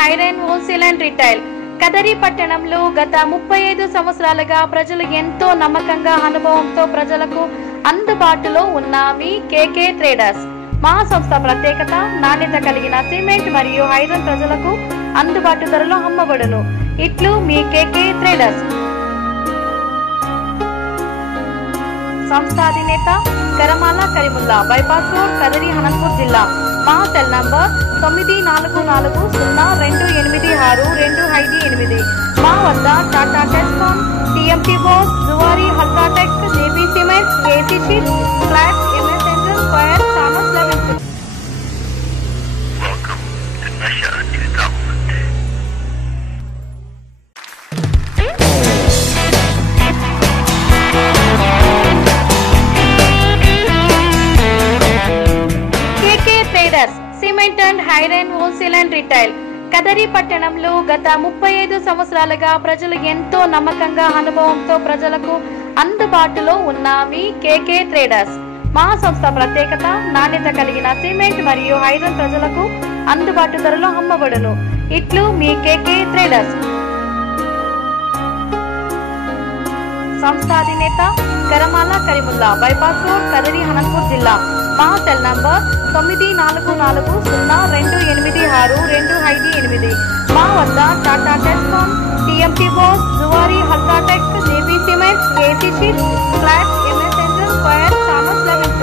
హైరైన్ wholesale and retail Kadiri పట్టణంలో గత 35 సంవత్సరాలుగా ప్రజలు ఎంతో నమ్మకంగా అనుభవంతో ప్రజలకు అందుబాటులో ఉన్న మీ కేకే ట్రేడర్స్. మా సంస్థ ప్రత్యేకత నాణ్యత కలిగిన సిమెంట్ మరియు ఐరన్ ప్రజలకు అందుబాటు ధరలో అమ్మబడును. ఇట్లు మీ కేకే ట్రేడర్స్. సంస్థాధినేత కరమాల కరీముల్లా, బైపాస్ రోడ్, కదరి, అనంతపూర్ జిల్లా. మా సెల్ నంబర్ 9440286258. మా వద్ద టాటా టెస్కాన్, టీఎంటీ బోస్, Zuari, UltraTech, JB cement, AC sheet, flat, MS ఎంజిన్, ఫైర్, థామస్ లెవెన్స్. సిమెంట్ అండ్ హైరైన్ హోల్సేల్ అండ్ రిటైల్ కదరి పట్టణంలో గత 35 సంవత్సరాలుగా ప్రజలు ఎంతో నమ్మకంగా అనుభవంతో ప్రజలకు అందుబాటులో ఉన్న మీ కేకే ట్రేడర్స్. మా సంస్థ ప్రత్యేకత నాణ్యత కలిగిన సిమెంట్ మరియు ఐరన్ ప్రజలకు అందుబాటు ధరలో అమ్మబడును. ఇట్లు మీ కేకే ట్రేడర్స్. సంస్థాధినేత కరమాల కరీముల్లా, బైపాస్ రోడ్, కదరి, అనంతపూర్ జిల్లా. మా సెల్ నంబర్ 9440286258. మా వద్ద టాటా టెస్కాన్, టీఎంటీ బోస్, Zuari, UltraTech, JB cement, AC sheet, flat, MS ఎంజిన్, ఫైర్, థామస్ లెవెన్స్.